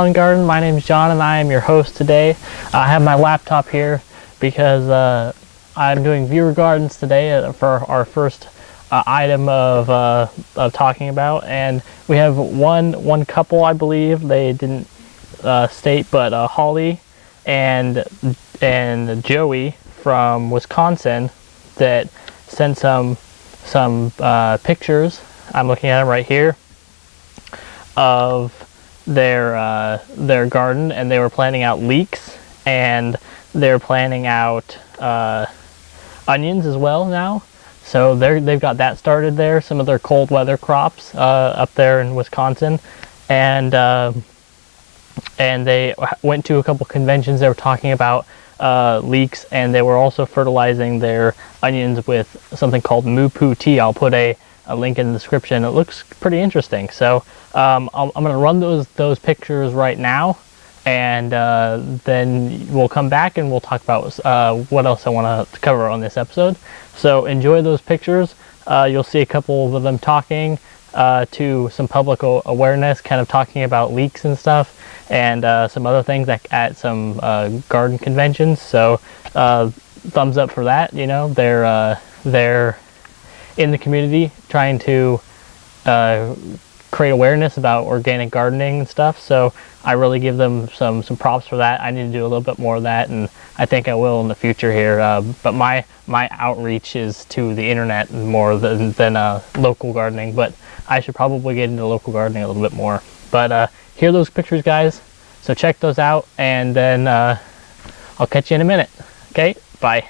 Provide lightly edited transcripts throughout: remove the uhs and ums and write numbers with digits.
Island Garden. My name is John and I am your host today. I have my laptop here because I'm doing viewer gardens today for our first item of talking about, and we have one couple, I believe. They didn't state, but Holly and Joey from Wisconsin that sent some pictures. I'm looking at them right here of their garden, and they were planting out leeks, and they're planting out onions as well now. So they've got that started there. Some of their cold weather crops up there in Wisconsin, and they went to a couple conventions. They were talking about leeks, and they were also fertilizing their onions with something called moo-poo tea. I'll put a link in the description. It looks pretty interesting. So I'm going to run those pictures right now, and then we'll come back and we'll talk about what else I want to cover on this episode. So enjoy those pictures. You'll see a couple of them talking to some public awareness, kind of talking about leeks and stuff, and some other things at some garden conventions. So thumbs up for that. You know, they're in the community trying to create awareness about organic gardening and stuff. So I really give them some props for that. I need to do a little bit more of that, and I think I will in the future here. But my outreach is to the internet more than local gardening. But I should probably get into local gardening a little bit more. But here are those pictures, guys. So check those out, and then I'll catch you in a minute. Okay, bye.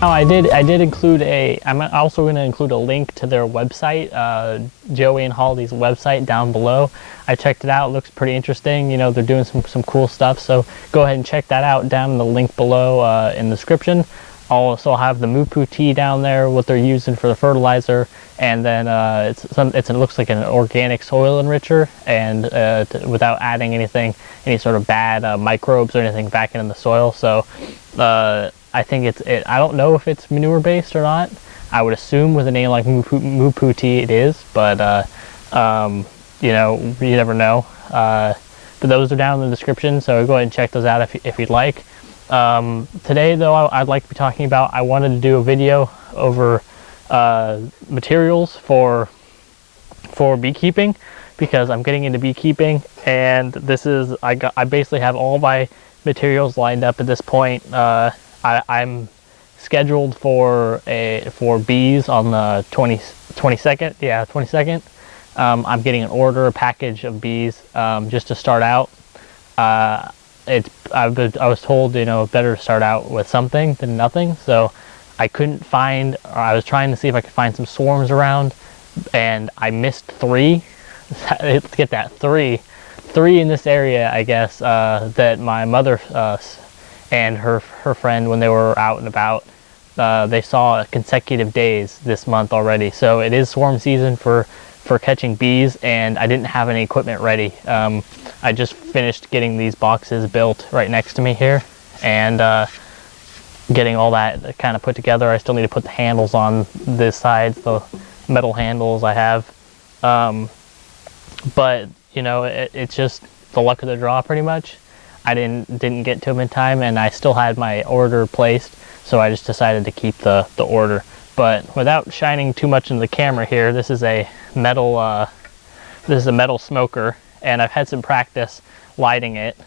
Now I did include I'm also going to include a link to their website, Joey and Holly's website, down below. I checked it out. It looks pretty interesting. You know, they're doing some cool stuff. So go ahead and check that out down in the link below in the description. I'll also have the moo-poo tea down there, what they're using for the fertilizer, and then it looks like an organic soil enricher, and without adding any sort of bad microbes or anything back into the soil. So I think I don't know if it's manure based or not. I would assume with a name like moo-poo tea it is, but you know, you never know. But those are down in the description, so go ahead and check those out if you'd like. Today though, I'd like to be talking about, I wanted to do a video over materials for beekeeping, because I'm getting into beekeeping, and this is I basically have all my materials lined up at this point. I'm scheduled for bees on the 22nd. Yeah, 22nd. I'm getting a package of bees just to start out. I was told, you know, better to start out with something than nothing. So I was trying to see if I could find some swarms around, and I missed 3. Let's get that, 3 in this area, I guess, that my mother and her friend, when they were out and about, they saw consecutive days this month already. So it is swarm season for catching bees, and I didn't have any equipment ready. I just finished getting these boxes built right next to me here, and getting all that kind of put together. I still need to put the handles on this side, the metal handles I have. But you know, it's just the luck of the draw pretty much. I didn't get to them in time, and I still had my order placed, so I just decided to keep the order. But without shining too much into the camera here, this is a metal smoker, and I've had some practice lighting it.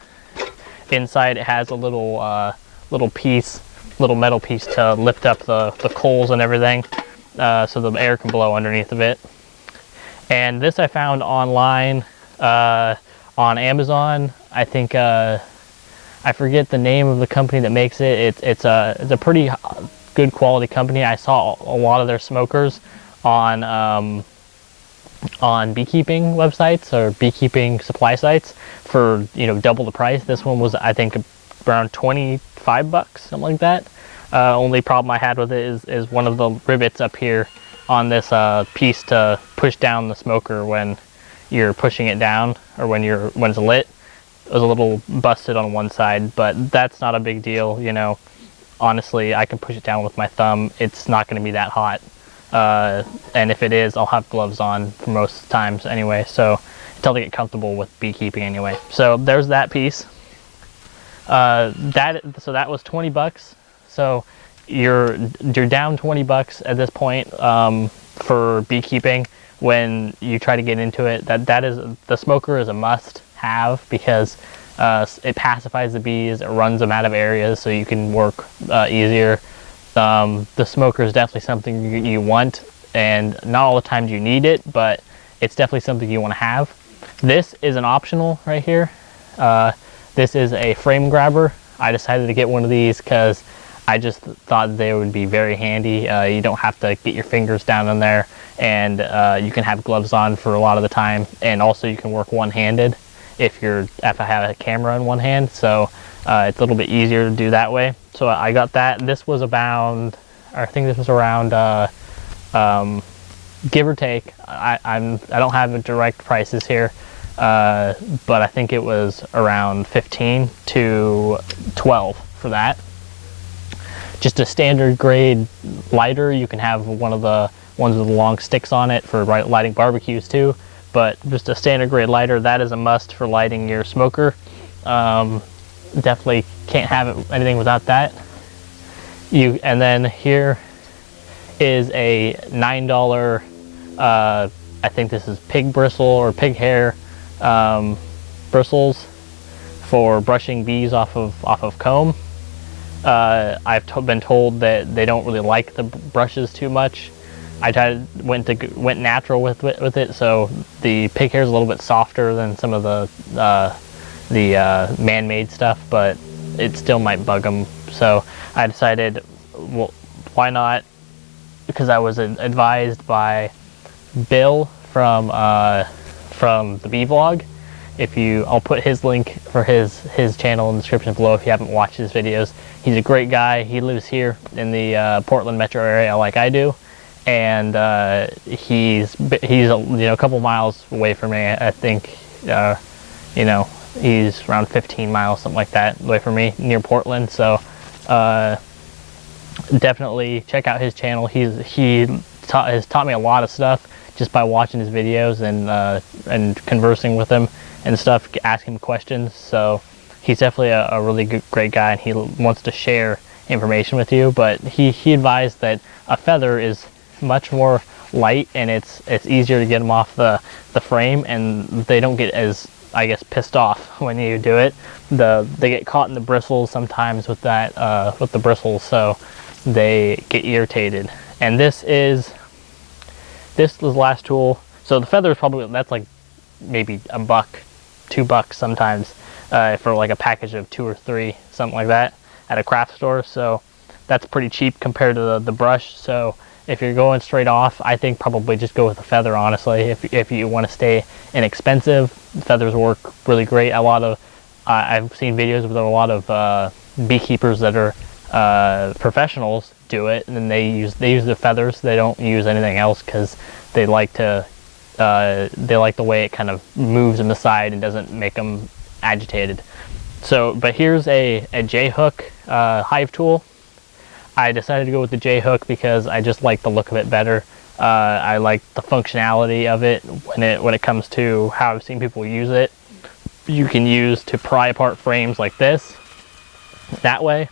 Inside it has a little metal piece to lift up the coals and everything, so the air can blow underneath of it. And this I found online on Amazon. I think I forget the name of the company that makes it. It's a pretty good quality company. I saw a lot of their smokers on beekeeping websites or beekeeping supply sites for, you know, double the price. This one was, I think, around 25 bucks, something like that. Only problem I had with it is one of the rivets up here on this piece to push down the smoker when you're pushing it down, or when it's lit. It was a little busted on one side, but that's not a big deal, you know. Honestly, I can push it down with my thumb. It's not going to be that hot. And if it is, I'll have gloves on for most times anyway, so until they get comfortable with beekeeping anyway. So there's that piece. So that was 20 bucks. So you're down 20 bucks at this point for beekeeping. When you try to get into it, the smoker is a must have, because it pacifies the bees, it runs them out of areas so you can work easier. The smoker is definitely something you want, and not all the time do you need it, but it's definitely something you want to have. This is an optional right here. This is a frame grabber. I decided to get one of these because I just thought they would be very handy. You don't have to get your fingers down in there, and you can have gloves on for a lot of the time, and also you can work one-handed if I have a camera in one hand, so it's a little bit easier to do that way. So I got that. This was around, give or take. I don't have the direct prices here, but I think it was around 15 to 12 for that. Just a standard grade lighter. You can have one of the ones with the long sticks on it for lighting barbecues too, but just a standard grade lighter, that is a must for lighting your smoker. Definitely can't have anything without that. And then here is a $9, I think this is pig bristle or pig hair bristles for brushing bees off of comb. I've been told that they don't really like the brushes too much. I went natural with it, so the pig hair is a little bit softer than some of the man-made stuff, but it still might bug them. So I decided, well, why not? Because I was advised by Bill from the Bee Vlog. I'll put his link for his channel in the description below if you haven't watched his videos. He's a great guy. He lives here in the Portland metro area like I do, and he's a couple miles away from me. I think he's around 15 miles, something like that, away from me, near Portland. So definitely check out his channel. He has taught me a lot of stuff just by watching his videos and conversing with him and stuff, asking him questions. So he's definitely a really great guy, and he wants to share information with you. But he advised that a feather is much more light, and it's easier to get them off the frame, and they don't get as, I guess, pissed off when you do it. They get caught in the bristles sometimes with the bristles, so they get irritated. And this is the last tool. So the feather is probably, that's like maybe $1, $2 sometimes for like a package of 2 or 3, something like that, at a craft store. So that's pretty cheap compared to the brush. So if you're going straight off, I think probably just go with a feather, honestly. If you want to stay inexpensive, feathers work really great. I've seen videos with a lot of beekeepers that are professionals do it, and then they use the feathers. They don't use anything else because they like the way it kind of moves them aside and doesn't make them agitated. So, but here's a J-hook hive tool. I decided to go with the J-hook because I just like the look of it better. I like the functionality of it when it comes to how I've seen people use it. You can use to pry apart frames like this, that way,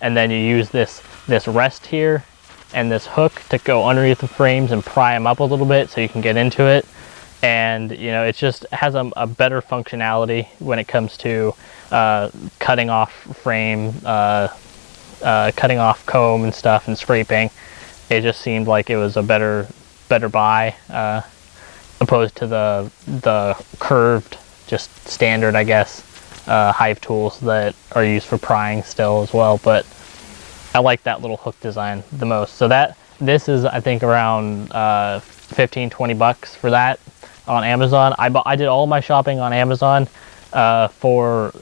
and then you use this rest here and this hook to go underneath the frames and pry them up a little bit so you can get into it. And it just has a better functionality when it comes to cutting off frame, cutting off comb and stuff, and scraping. It just seemed like it was a better buy opposed to the curved, just standard, I guess, hive tools that are used for prying still as well. But I like that little hook design the most. So this is, I think, around 15, 20 bucks for that on Amazon. I did all my shopping on Amazon for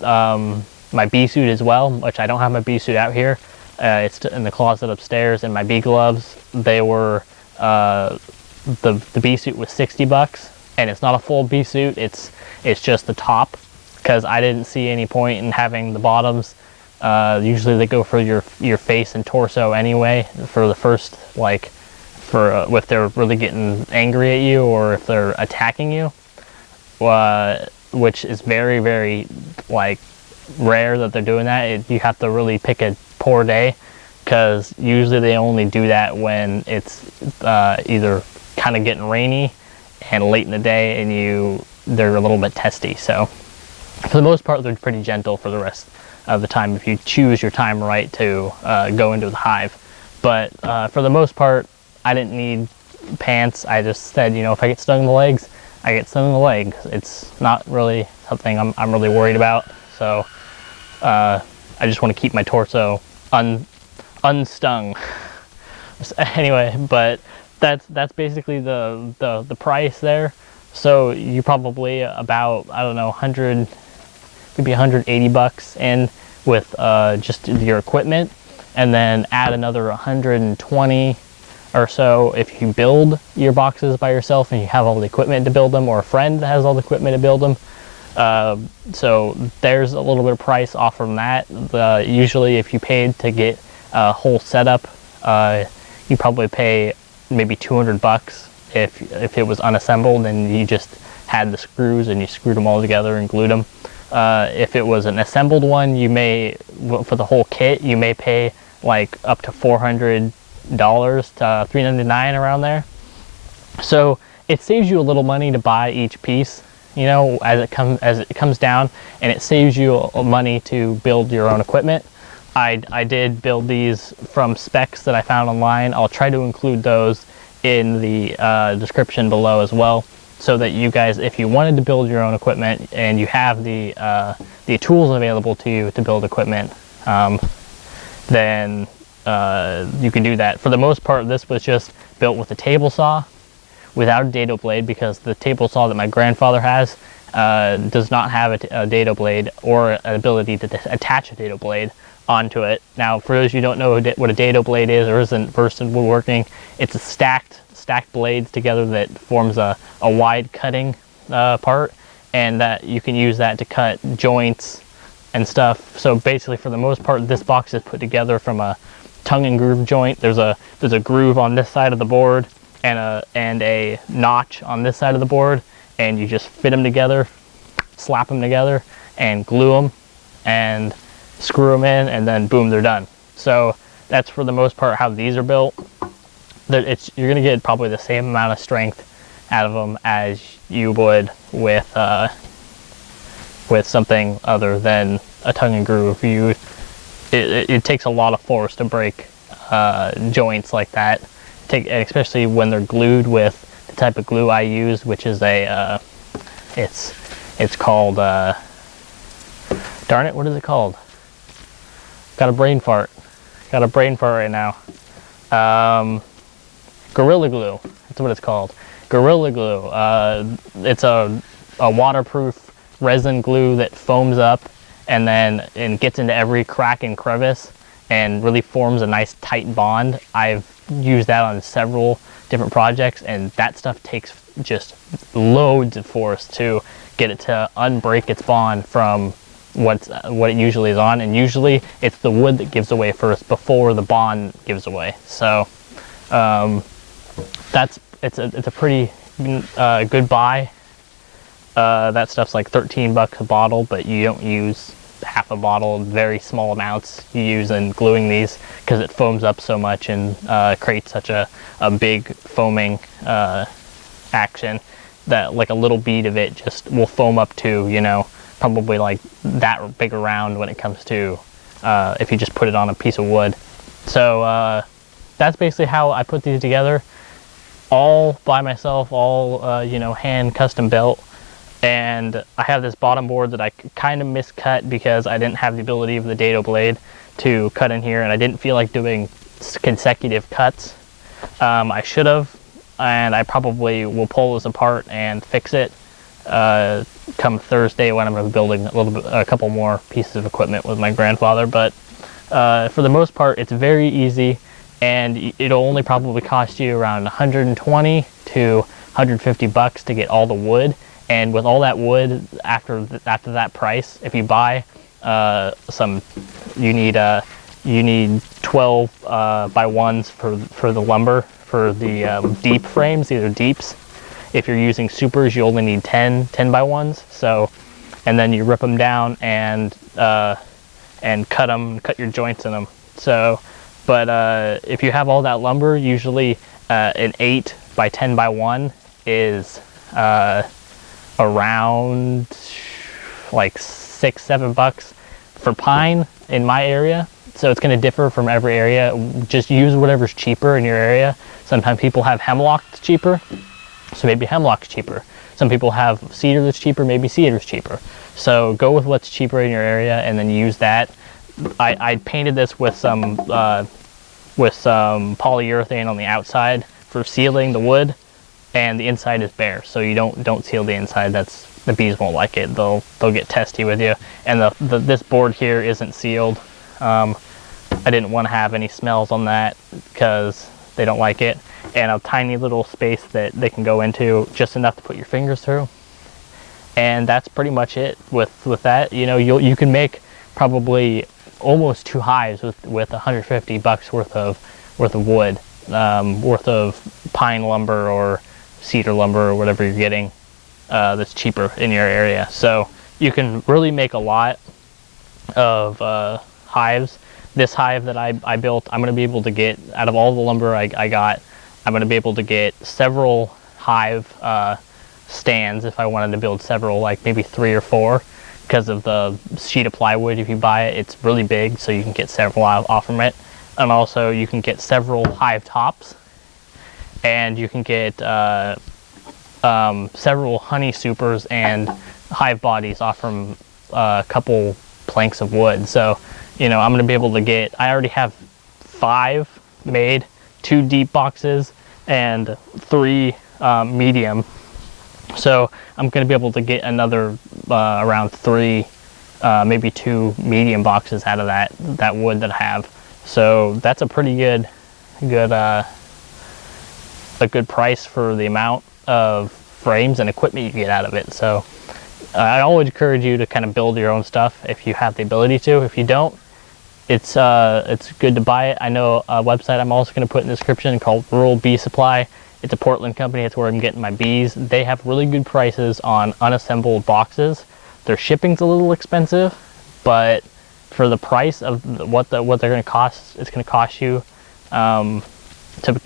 my bee suit as well, which I don't have my bee suit out here. It's in the closet upstairs, and my bee gloves, they were, the bee suit was 60 bucks, and it's not a full bee suit, it's just the top, because I didn't see any point in having the bottoms. Usually they go for your face and torso anyway, for the first, like, for if they're really getting angry at you or if they're attacking you, which is very, very, like, rare that they're doing that. You have to really pick a poor day, because usually they only do that when it's either kind of getting rainy and late in the day, and they're a little bit testy. So for the most part, they're pretty gentle for the rest of the time if you choose your time right to go into the hive. But for the most part, I didn't need pants. I just said, you know, if I get stung in the legs, I get stung in the legs. It's not really something I'm really worried about. So I just want to keep my torso unstung. Anyway, but that's basically the price there. So you probably about, I don't know, 100, maybe 180 bucks in with just your equipment, and then add another 120 or so if you build your boxes by yourself and you have all the equipment to build them, or a friend that has all the equipment to build them. So there's a little bit of price off from that. Usually if you paid to get a whole setup, you probably pay maybe 200 bucks if it was unassembled and you just had the screws and you screwed them all together and glued them. If it was an assembled one, you may, for the whole kit, you may pay like up to $400 to $399, around there. So it saves you a little money to buy each piece, you know, as it comes down, and it saves you money to build your own equipment. I did build these from specs that I found online. I'll try to include those in the description below as well, so that you guys, if you wanted to build your own equipment and you have the tools available to you to build equipment, then you can do that. For the most part, this was just built with a table saw without a dado blade, because the table saw that my grandfather has does not have a dado blade or an ability to attach a dado blade onto it. Now, for those of you who don't know what a dado blade is or isn't versed in woodworking, it's a stacked blades together that forms a wide cutting part, and that you can use that to cut joints and stuff. So basically, for the most part, this box is put together from a tongue and groove joint. There's a groove on this side of the board and a notch on this side of the board, and you just fit them together, slap them together, and glue them and screw them in, and then boom, they're done. So that's for the most part how these are built. You're gonna get probably the same amount of strength out of them as you would with something other than a tongue and groove. It takes a lot of force to break joints like that, and especially when they're glued with the type of glue I use, which is it's called, darn it, what is it called? Got a brain fart right now. Gorilla Glue, that's what it's called. Gorilla Glue. It's a waterproof resin glue that foams up and gets into every crack and crevice and really forms a nice tight bond. I've used that on several different projects, and that stuff takes just loads of force to get it to unbreak its bond from what it usually is on, and usually it's the wood that gives away first before the bond gives away. So it's a pretty good buy. That stuff's like 13 bucks a bottle, but you don't use half a bottle, very small amounts you use in gluing these, because it foams up so much and creates such a big foaming action that like a little bead of it just will foam up to, you know, probably like that big around when it comes to if you just put it on a piece of wood. So that's basically how I put these together, all by myself, all you know, hand custom built. And I have this bottom board that I kind of miscut because I didn't have the ability of the dado blade to cut in here, and I didn't feel like doing consecutive cuts. I should have, and I probably will pull this apart and fix it come Thursday when I'm going to be building a couple more pieces of equipment with my grandfather. But for the most part, it's very easy, and it'll only probably cost you around 120 to 150 bucks to get all the wood. And with all that wood, after that price, if you buy you need 12 by 1s for the lumber for the deep frames, either deeps. If you're using supers, you only need 10 by 1s. So, and then you rip them down and cut your joints in them. So, but if you have all that lumber, usually an 8 by 10 by 1 is around like $6-7 for pine in my area. So it's going to differ from every area. Just use whatever's cheaper in your area. Sometimes people have hemlock that's cheaper, so maybe hemlock's cheaper. Some people have cedar that's cheaper, maybe cedar's cheaper. So go with what's cheaper in your area and then use that. I painted this with some polyurethane on the outside for sealing the wood, and the inside is bare, so you don't seal the inside. The bees won't like it. They'll get testy with you. And this board here isn't sealed. I didn't want to have any smells on that because they don't like it. And a tiny little space that they can go into, just enough to put your fingers through. And that's pretty much it with that. You know, you can make probably almost 2 hives with 150 bucks worth of wood, worth of pine lumber or cedar lumber or whatever you're getting that's cheaper in your area. So you can really make a lot of hives. This hive that I built, I'm going to be able to get, out of all the lumber I got, I'm going to be able to get several hive stands if I wanted to build several, like maybe 3 or 4, because of the sheet of plywood. If you buy it, it's really big, so you can get several off from it. And also you can get several hive tops, and you can get several honey supers and hive bodies off from a couple planks of wood. So, you know, I'm going to be able to get, I already have 5 made, 2 deep boxes and 3 medium. So I'm going to be able to get another around 3, maybe 2 medium boxes out of that wood that I have. So that's a pretty good price for the amount of frames and equipment you get out of it. So I always encourage you to kind of build your own stuff if you have the ability to. If you don't, it's good to buy it. I know a website I'm also going to put in the description called Ruhl Beesupply. It's a Portland company. It's where I'm getting my bees. They have really good prices on unassembled boxes. Their shipping's a little expensive, but for the price of what they're going to cost, it's going to cost you to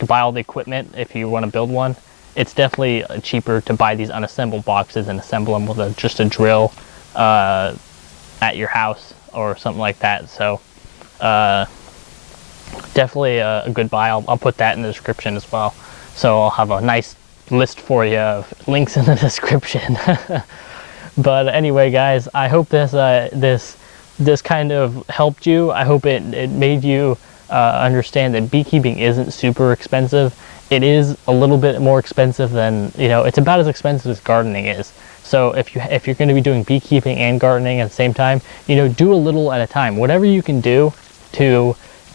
buy all the equipment if you want to build one. It's definitely cheaper to buy these unassembled boxes and assemble them with just a drill at your house or something like that. So definitely a good buy. I'll put that in the description as well. So I'll have a nice list for you of links in the description. But anyway, guys, I hope this kind of helped you. I hope it made you understand that beekeeping isn't super expensive. It is a little bit more expensive than, you know, it's about as expensive as gardening is. So if you're going to be doing beekeeping and gardening at the same time, you know, do a little at a time. Whatever you can do to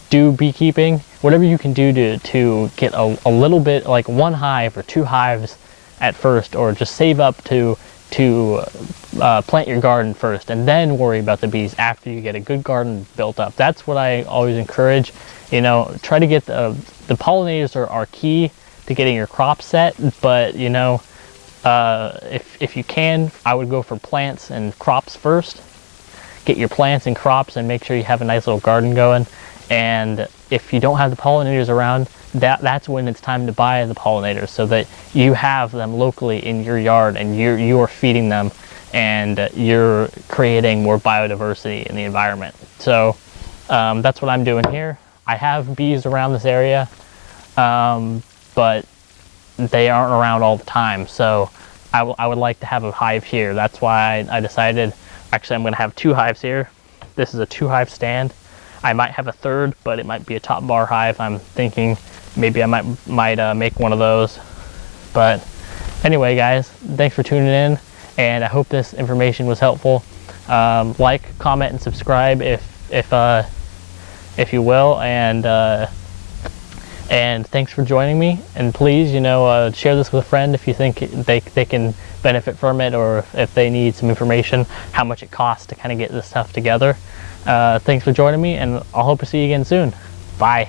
do beekeeping, whatever you can do to get a little bit, like 1 hive or 2 hives at first, or just save up to plant your garden first and then worry about the bees after you get a good garden built up. That's what I always encourage. You know, try to get the pollinators are key to getting your crops set, but you know, if you can, I would go for plants and crops first. Get your plants and crops and make sure you have a nice little garden going. And if you don't have the pollinators around, that's when it's time to buy the pollinators, so that you have them locally in your yard and you're feeding them and you're creating more biodiversity in the environment. So that's what I'm doing here. I have bees around this area, but they aren't around all the time. So I would like to have a hive here. That's why I decided, actually I'm going to have 2 hives here. This is a 2 hive stand. I might have a third, but it might be a top bar hive. I'm thinking maybe I might make one of those. But anyway, guys, thanks for tuning in, and I hope this information was helpful. Like, comment, and subscribe if you will, and thanks for joining me. And please, share this with a friend if you think they can benefit from it, or if they need some information, how much it costs to kind of get this stuff together. Thanks for joining me, and I'll hope to see you again soon. Bye.